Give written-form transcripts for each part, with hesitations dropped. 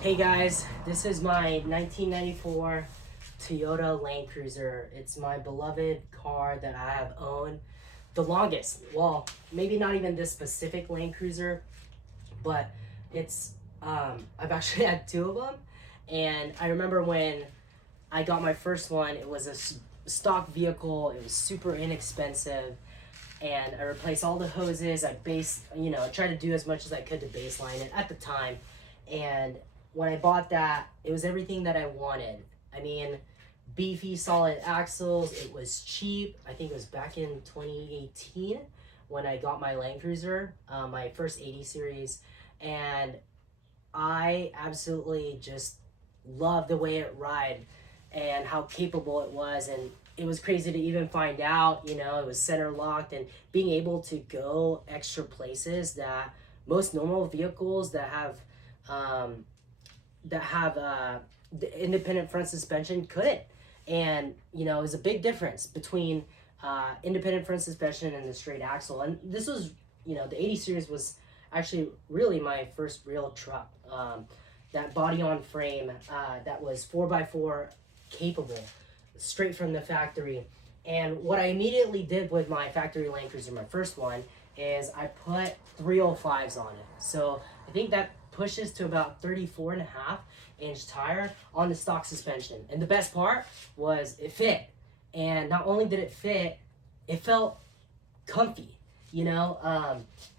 Hey guys, this is my 1994 Toyota Land Cruiser. It's my beloved car that I have owned the longest. Well, maybe not even this specific Land Cruiser, but it's I've actually had two of them. And I remember when I got my first one, it was a stock vehicle. It was super inexpensive, and I replaced all the hoses. I tried to do as much as I could to baseline it at the time. And when I bought that, it was everything that I wanted. I mean, beefy, solid axles. It was cheap. I think it was back in 2018 when I got my Land Cruiser, my first 80 series, and I absolutely just loved the way it ride and how capable it was. And it was crazy to even find out, it was center locked and being able to go extra places that most normal vehicles um, that have the independent front suspension couldn't. And it was a big difference between independent front suspension and the straight axle. And this was, the 80 series was actually really my first real truck. That body on frame that was 4x4 capable, straight from the factory. And what I immediately did with my factory Land Cruiser, my first one, is I put 305s on it. So I think that pushes to about 34.5-inch tire on the stock suspension. And the best part was it fit. And not only did it fit, it felt comfy,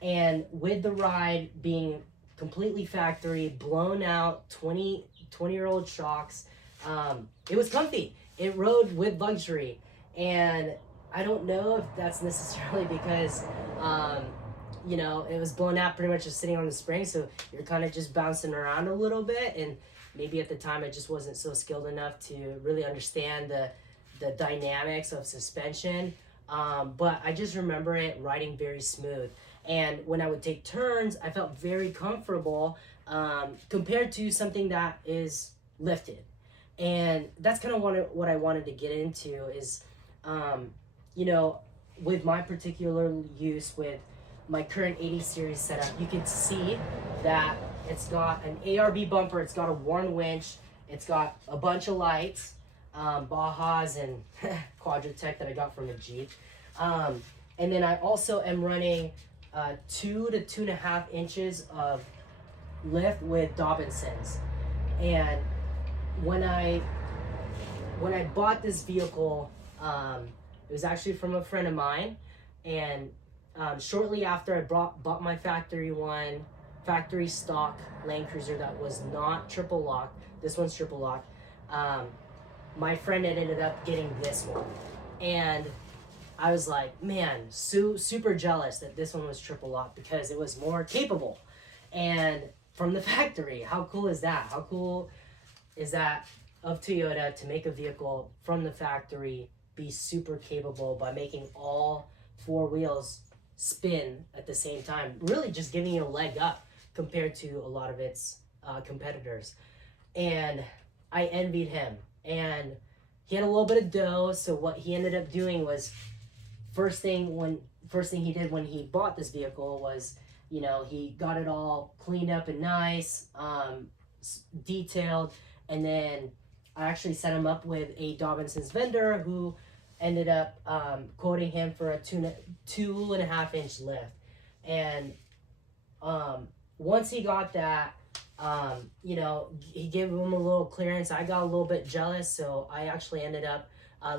and with the ride being completely factory, blown out 20-year-old shocks, it was comfy. It rode with luxury. And I don't know if that's necessarily because it was blown out pretty much just sitting on the spring, so you're kind of just bouncing around a little bit. And maybe at the time I just wasn't so skilled enough to really understand the dynamics of suspension. But I just remember it riding very smooth. And when I would take turns, I felt very comfortable compared to something that is lifted. And that's kind of what I wanted to get into is, with my particular use with my current 80 series setup, you can see that it's got an ARB bumper, it's got a worn winch, it's got a bunch of lights, Bajas and Quadratech that I got from a Jeep. And then I also am running 2 to 2.5 inches of lift with Dobinsons. And when I bought this vehicle, it was actually from a friend of mine, and shortly after I bought my factory stock Land Cruiser that was not triple lock. This one's triple lock. My friend had ended up getting this one, and I was like, man, super jealous that this one was triple lock because it was more capable, and from the factory. How cool is that? How cool is that of Toyota to make a vehicle from the factory be super capable by making all four wheels spin at the same time, really just giving you a leg up compared to a lot of its competitors. And I envied him. And he had a little bit of dough, so what he ended up doing was first thing he did when he bought this vehicle was, he got it all cleaned up and nice, detailed, and then I actually set him up with a Dobinson's vendor who ended up quoting him for a 2.5-inch lift. And once he got that, he gave him a little clearance. I got a little bit jealous, so I actually ended up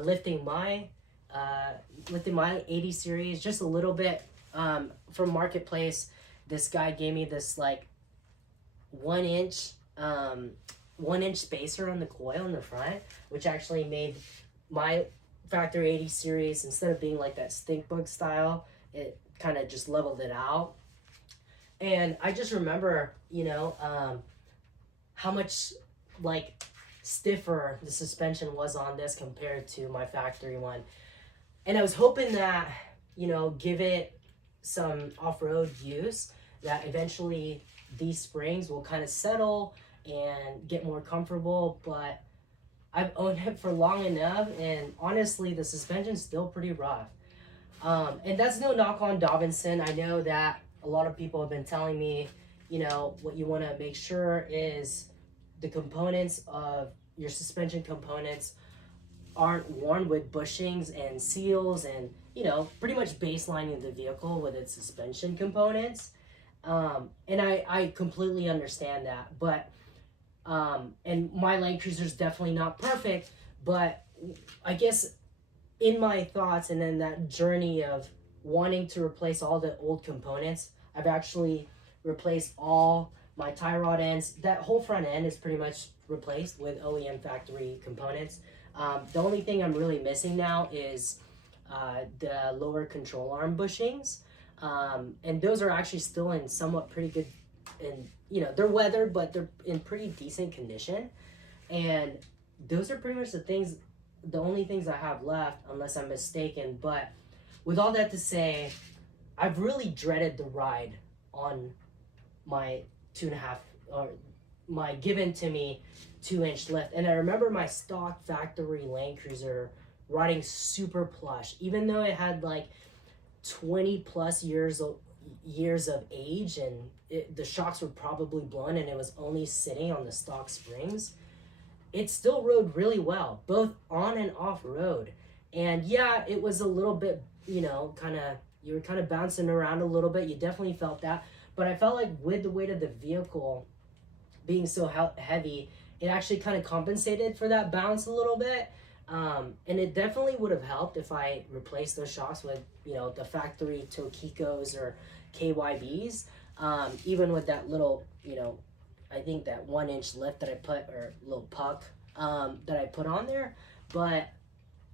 lifting my 80 series just a little bit from Marketplace. This guy gave me this like 1-inch spacer on the coil in the front, which actually made my factory 80 series, instead of being like that stink bug style, it kind of just leveled it out. And I just remember, how much like stiffer the suspension was on this compared to my factory one. And I was hoping that, give it some off-road use, that eventually these springs will kind of settle and get more comfortable. But I've owned it for long enough, and honestly, the suspension's still pretty rough. And that's no knock on Dobinson. I know that a lot of people have been telling me, what you want to make sure is the components of your suspension components aren't worn with bushings and seals and, pretty much baselining the vehicle with its suspension components. And I completely understand that. But, and my Land Cruiser's definitely not perfect, but I guess in my thoughts and in that journey of wanting to replace all the old components, I've actually replaced all my tie rod ends. That whole front end is pretty much replaced with OEM factory components. The only thing I'm really missing now is the lower control arm bushings. And those are actually still in somewhat pretty good, and they're weathered, but they're in pretty decent condition. And those are pretty much the only things I have left, unless I'm mistaken. But with all that to say, I've really dreaded the ride on my 2.5 or my given to me 2-inch lift. And I remember my stock factory Land Cruiser riding super plush, even though it had like 20 plus years of age, and the shocks were probably blown, and it was only sitting on the stock springs. It still rode really well, both on and off road. And yeah, it was a little bit, you were kind of bouncing around a little bit. You definitely felt that. But I felt like with the weight of the vehicle being so heavy, it actually kind of compensated for that bounce a little bit. And it definitely would have helped if I replaced those shocks with, the factory Tokikos or KYBs. Even with that little, I think that 1-inch lift that I put, or little puck that I put on there. But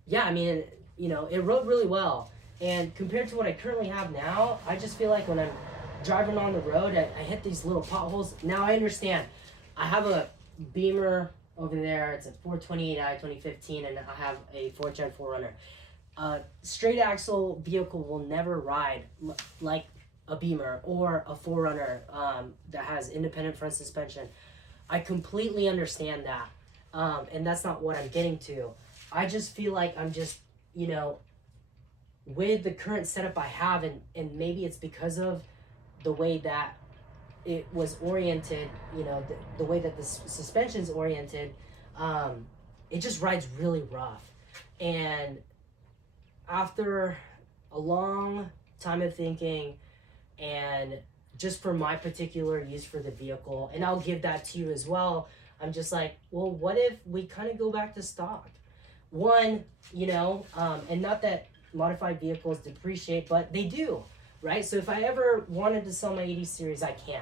yeah, I mean, it rode really well. And compared to what I currently have now, I just feel like when I'm driving on the road, I hit these little potholes. Now I understand. I have a Beamer over there. It's a 428i 2015, and I have a 4th Gen 4Runner. Straight axle vehicle will never ride like a Beamer or a 4Runner that has independent front suspension. I completely understand that, and that's not what I'm getting to. I just feel like I'm just, with the current setup I have, and maybe it's because of the way that it was oriented, the way that the suspension's oriented, it just rides really rough. And after a long time of thinking, and just for my particular use for the vehicle, and I'll give that to you as well, I'm just like, well, what if we kind of go back to stock? One, and not that modified vehicles depreciate, but they do, right? So if I ever wanted to sell my 80 series, I can.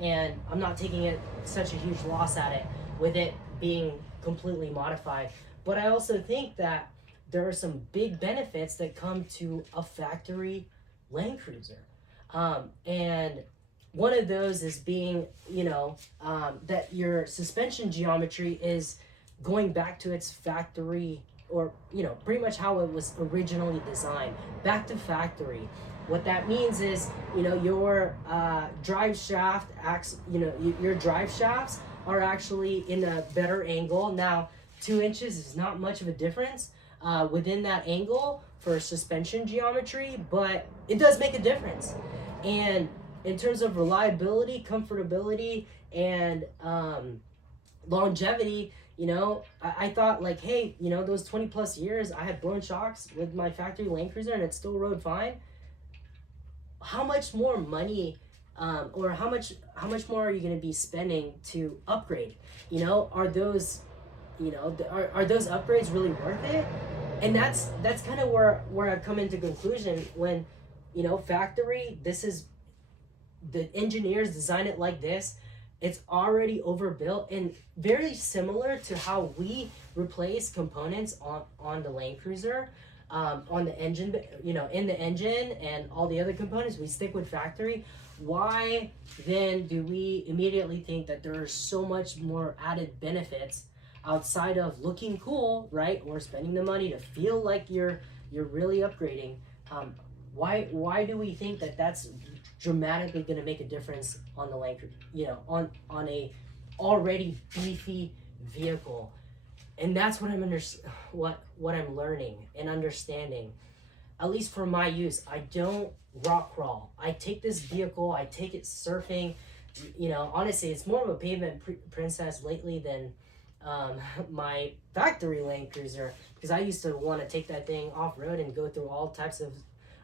And I'm not taking it such a huge loss at it with it being completely modified. But I also think that there are some big benefits that come to a factory Land Cruiser. And one of those is being, that your suspension geometry is going back to its factory, or, pretty much how it was originally designed, back to factory. What that means is, your drive shaft your drive shafts are actually in a better angle. Now, 2 inches is not much of a difference within that angle for suspension geometry, but it does make a difference. And in terms of reliability, comfortability, and longevity, I thought like, hey, those 20 plus years I had blown shocks with my factory Land Cruiser and it still rode fine. How much more money, or how much more are you going to be spending to upgrade? Are those, are those upgrades really worth it? And that's kind of where I've come into conclusion when, factory, this is, the engineers design it like this. It's already overbuilt and very similar to how we replace components on the Land Cruiser, on the engine, in the engine and all the other components. We stick with factory. Why then do we immediately think that there are so much more added benefits outside of looking cool, right, or spending the money to feel like you're really upgrading? Why do we think that that's dramatically going to make a difference on the Land Cruiser, on a already beefy vehicle? And that's what what I'm learning and understanding. At least for my use, I don't rock crawl. I take this vehicle, I take it surfing, you know, honestly, it's more of a pavement princess lately than um, my factory Land Cruiser, because I used to want to take that thing off road and go through all types of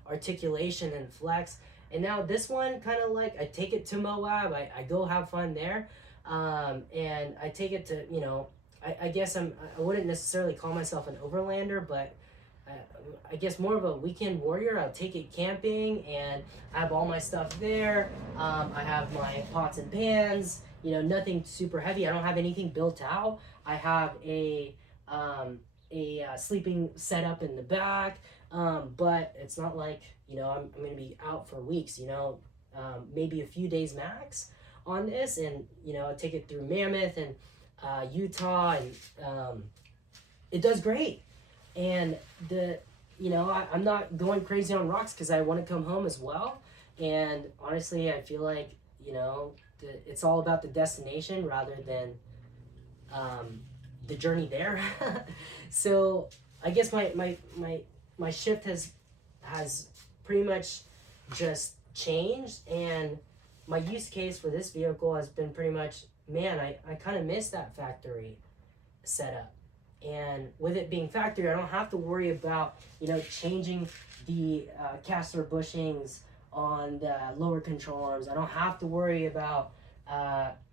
articulation and flex. And now this one, kind of like, I take it to Moab, I go have fun there, and I take it to, you know, I guess I wouldn't necessarily call myself an overlander, but I, I guess more of a weekend warrior. I'll take it camping, and I have all my stuff there. I have my pots and pans. You know, nothing super heavy. I don't have anything built out. I have a sleeping setup in the back, but it's not like, you know, I'm going to be out for weeks. You know, maybe a few days max on this, and you know, I take it through Mammoth and Utah, and it does great. And the you know, I'm not going crazy on rocks because I want to come home as well. And honestly, I feel like, you know, it's all about the destination rather than the journey there. So I guess my shift has pretty much just changed, and my use case for this vehicle has been pretty much, man, I kind of miss that factory setup. And with it being factory, I don't have to worry about, you know, changing the caster bushings on the lower control arms. I don't have to worry about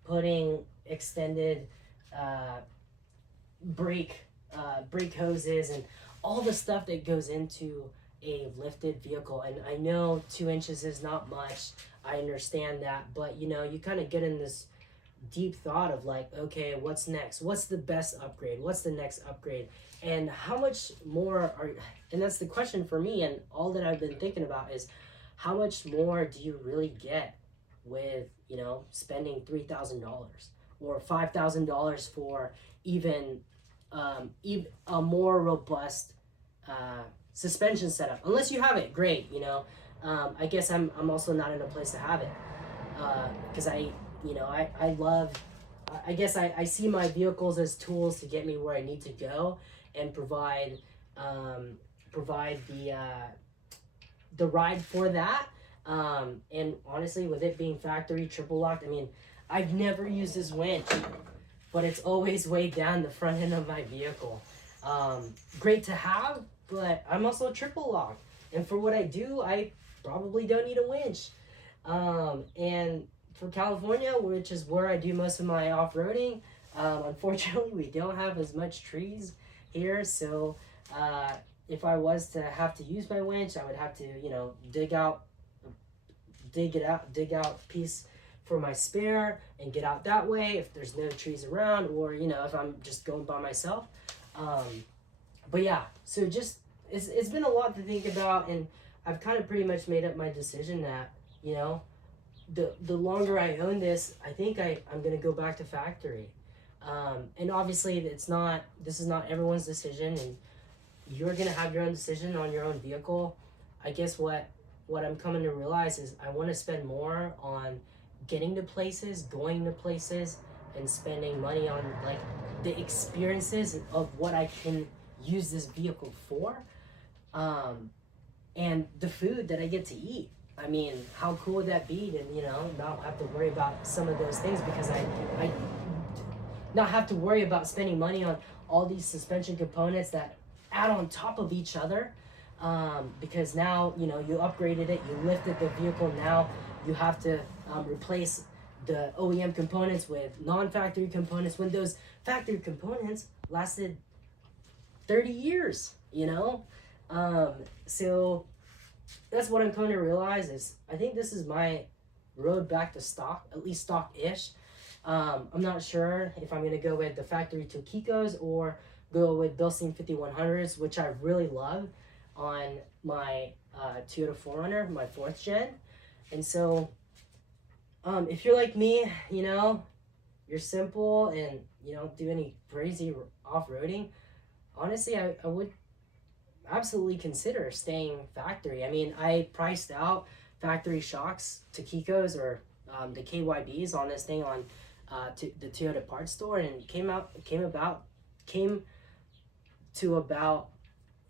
putting extended uh, brake hoses and all the stuff that goes into a lifted vehicle. And I know 2 inches is not much. I understand that, but you know, you kind of get in this deep thought of like, okay, what's next? What's the best upgrade? What's the next upgrade? And how much more are, and that's the question for me, and all that I've been thinking about is how much more do you really get with, you know, spending $3,000 or $5,000 for even even a more robust suspension setup? Unless you have it, great, you know. I guess I'm also not in a place to have it because you know, I love, I guess I see my vehicles as tools to get me where I need to go and provide the ride for that. And honestly, with it being factory triple locked, I mean, I've never used this winch, but it's always weighed down the front end of my vehicle. Great to have, but I'm also triple locked. And for what I do, I probably don't need a winch. And for California, which is where I do most of my off-roading, unfortunately, we don't have as much trees here. So if I was to have to use my winch, I would have to, you know, dig out piece for my spare and get out that way if there's no trees around, or you know, if I'm just going by myself. But yeah, so just it's been a lot to think about, and I've kind of pretty much made up my decision that, you know, the longer I own this, I think I'm gonna go back to factory. And obviously this is not everyone's decision, and you're gonna have your own decision on your own vehicle. I guess what I'm coming to realize is I want to spend more on getting to places, going to places, and spending money on like the experiences of what I can use this vehicle for, and the food that I get to eat. I mean, how cool would that be to, you know, not have to worry about some of those things, because I not have to worry about spending money on all these suspension components that add on top of each other, because now, you know, you upgraded it, you lifted the vehicle, now you have to replace the OEM components with non-factory components when those factory components lasted 30 years, you know? So that's what I'm coming to realize is I think this is my road back to stock, at least stock-ish. I'm not sure if I'm going to go with the factory Tokikos or go with Bilstein 5100s, which I really love on my Toyota 4Runner, my 4th gen. And so if you're like me, you know, you're simple and you don't do any crazy off-roading, honestly, I would absolutely consider staying factory. I mean, I priced out factory shocks, Tokikos, or the KYBs on this thing on the Toyota parts store, and it came to about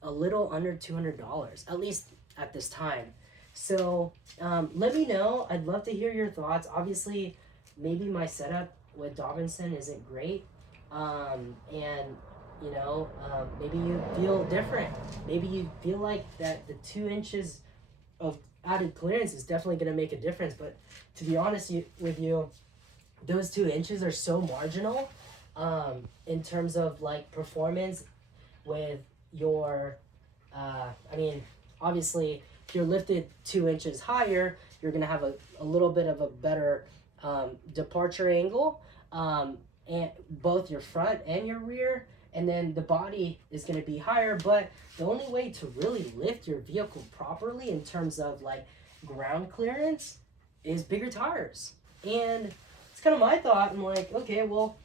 a little under $200, at least at this time. So let me know. I'd love to hear your thoughts. Obviously, maybe my setup with Dobinson isn't great, and maybe you feel different. Maybe you feel like that the 2 inches of added clearance is definitely going to make a difference. But to be honest with you, those 2 inches are so marginal in terms of like performance with your. I mean, obviously, if you're lifted 2 inches higher, you're going to have a little bit of a better departure angle, and both your front and your rear, and then the body is going to be higher. But the only way to really lift your vehicle properly in terms of like ground clearance is bigger tires. And it's kind of my thought. I'm like, okay, well,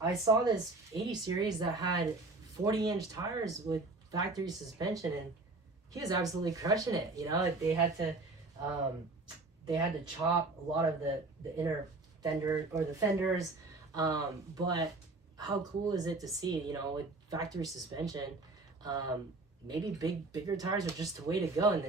I saw this 80 series that had 40-inch tires with factory suspension, and he was absolutely crushing it. They had to chop a lot of the inner fender or the fenders, but how cool is it to see, with factory suspension, maybe bigger tires are just the way to go, and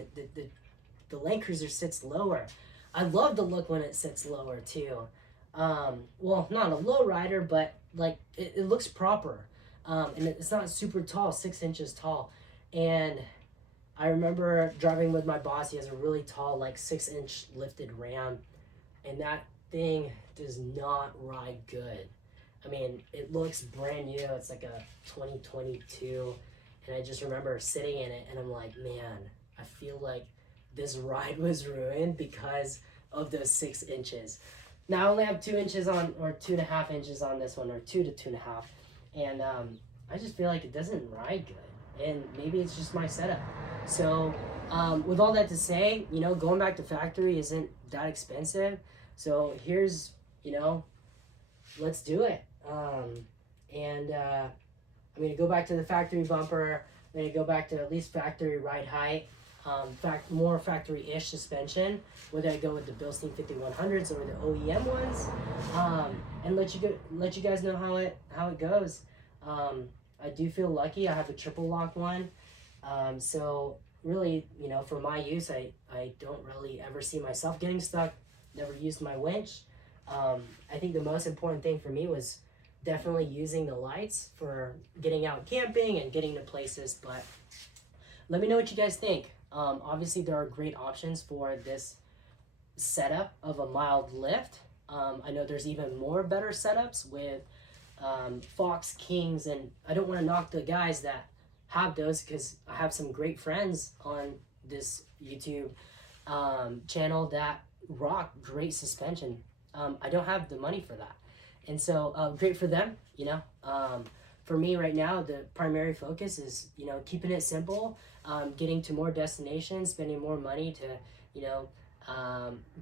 the Land Cruiser sits lower. I love the look when it sits lower too. Well, not a low rider, but like it looks proper, and it's not super tall, 6 inches tall, and I remember driving with my boss. He has a really tall, like 6-inch lifted Ram, and that thing does not ride good. I mean, it looks brand new. It's like a 2022, and I just remember sitting in it, and I'm like, man, I feel like this ride was ruined because of those 6 inches. Now I only have 2 inches on, or 2.5 inches on this one, or 2 to 2.5, and I just feel like it doesn't ride good, and maybe it's just my setup. So, with all that to say, going back to factory isn't that expensive. So here's, let's do it. I'm going to go back to the factory bumper. I'm going to go back to at least factory ride height. More factory-ish suspension, whether I go with the Bilstein 5100s or the OEM ones, and let you guys know how it goes. I do feel lucky. I have a triple lock one. So really, for my use, I don't really ever see myself getting stuck. Never used my winch. I think the most important thing for me was definitely using the lights for getting out camping and getting to places. But let me know what you guys think. Obviously, there are great options for this setup of a mild lift. I know there's even more better setups with Fox Kings, and I don't want to knock the guys that have those, because I have some great friends on this YouTube channel that rock great suspension. I don't have the money for that, and so great for them. For me right now, the primary focus is keeping it simple, getting to more destinations, spending more money to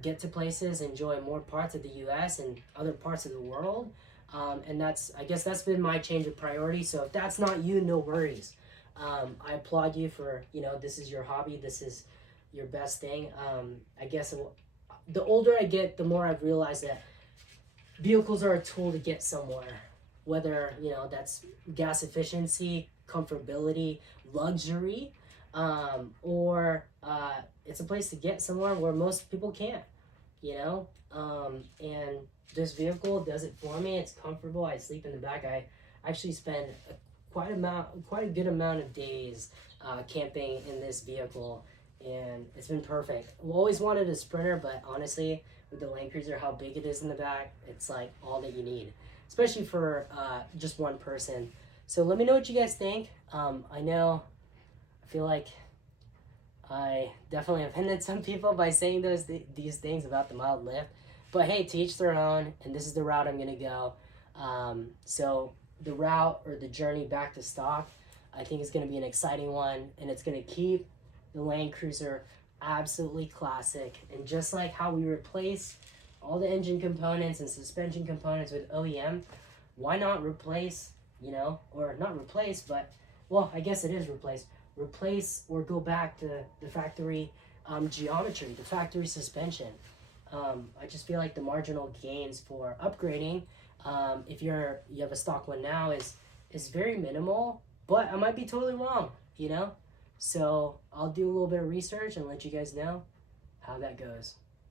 get to places, enjoy more parts of the U.S. and other parts of the world. And I guess that's been my change of priority. So if that's not you, no worries. I applaud you for, this is your hobby. This is your best thing. I guess the older I get, the more I've realized that vehicles are a tool to get somewhere. Whether, that's gas efficiency, comfortability, luxury, or it's a place to get somewhere where most people can't, and this vehicle does it for me. It's comfortable. I sleep in the back. I actually spend quite a good amount of days camping in this vehicle, and it's been perfect. I've always wanted a Sprinter, but honestly, with the Land Cruiser, how big it is in the back, it's like all that you need, especially for just one person. So let me know what you guys think. I feel like I definitely offended some people by saying these things about the mild lift, but hey, to each their own, and this is the route I'm gonna go. So the route, or the journey back to stock, I think is gonna be an exciting one, and it's gonna keep the Land Cruiser absolutely classic. And just like how we replace all the engine components and suspension components with OEM, why not replace, or not replace, but, well, I guess it is replace or go back to the factory geometry, the factory suspension. I just feel like the marginal gains for upgrading, if you have a stock one now, is very minimal, but I might be totally wrong, So I'll do a little bit of research and let you guys know how that goes.